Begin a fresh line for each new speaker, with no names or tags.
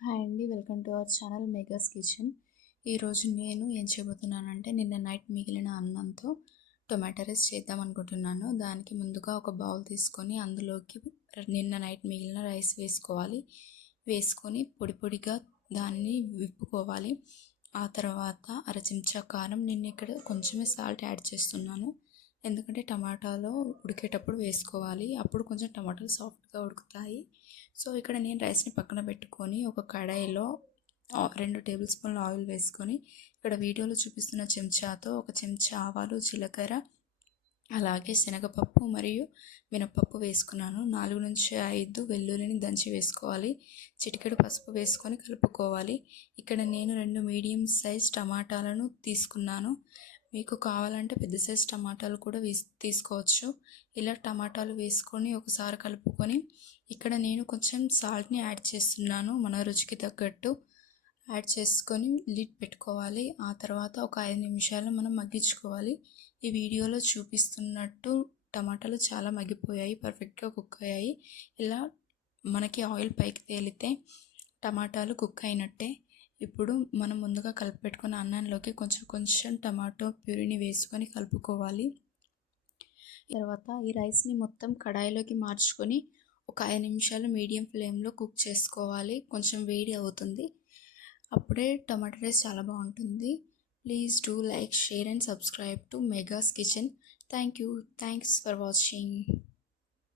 Hi అండి. Welcome to our channel Mega's kitchen. ఈరోజు నేను ఏం చేయబోతున్నానంటే నిన్న నైట్ మిగిలిన అన్నంతో టొమాటో రైస్ చేద్దాం అనుకుంటున్నాను. దానికి ముందుగా ఒక బౌల్ తీసుకొని అందులోకి నిన్న నైట్ మిగిలిన రైస్ వేసుకోవాలి. వేసుకొని పొడి పొడిగా దాన్ని విప్పుకోవాలి. ఆ తర్వాత అర చెంచా కారం నేను ఇక్కడ కొంచెమే సాల్ట్ యాడ్ చేస్తున్నాను. ఎందుకంటే టమాటాలో ఉడికేటప్పుడు వేసుకోవాలి. అప్పుడు కొంచెం టమాటాలు సాఫ్ట్గా ఉడుకుతాయి. సో ఇక్కడ నేను రైస్ని పక్కన పెట్టుకొని ఒక కడాయిలో రెండు టేబుల్ స్పూన్ల ఆయిల్ వేసుకొని ఇక్కడ వీడియోలో చూపిస్తున్న చెంచాతో ఒక చెంచా ఆవాలు జీలకర్ర అలాగే శనగపప్పు మరియు మినపప్పు వేసుకున్నాను. నాలుగు నుంచి ఐదు వెల్లుల్లిని దంచి వేసుకోవాలి. చిటికెడు పసుపు వేసుకొని కలుపుకోవాలి. ఇక్కడ నేను రెండు మీడియం సైజ్ టమాటాలను తీసుకున్నాను. మీకు కావాలంటే పెద్ద సైజ్ టమాటాలు కూడా వేసి తీసుకోవచ్చు. ఇలా టమాటాలు వేసుకొని ఒకసారి కలుపుకొని ఇక్కడ నేను కొంచెం సాల్ట్ని యాడ్ చేస్తున్నాను. మన రుచికి తగ్గట్టు యాడ్ చేసుకొని లిడ్ పెట్టుకోవాలి. ఆ తర్వాత ఒక ఐదు నిమిషాలు మనం మగ్గించుకోవాలి. ఈ వీడియోలో చూపిస్తున్నట్టు టమాటాలు చాలా మగ్గిపోయాయి పర్ఫెక్ట్గా కుక్ అయ్యాయి. ఇలా మనకి ఆయిల్ పైకి తేలితే టమాటాలు కుక్ అయినట్టే. ఇప్పుడు మనం ముందుగా కలిపి పెట్టుకున్న అన్నంలోకి కొంచెం కొంచెం టమాటో ప్యూరీని వేసుకొని కలుపుకోవాలి. తర్వాత ఈ రైస్ని మొత్తం కడాయిలోకి మార్చుకొని ఒక ఐదు నిమిషాలు మీడియం ఫ్లేమ్లో కుక్ చేసుకోవాలి. కొంచెం వేడి అవుతుంది. అప్పుడే టమాటో రైస్ చాలా బాగుంటుంది. Please do like share and subscribe to Mega's kitchen. Thank you. Thanks for watching.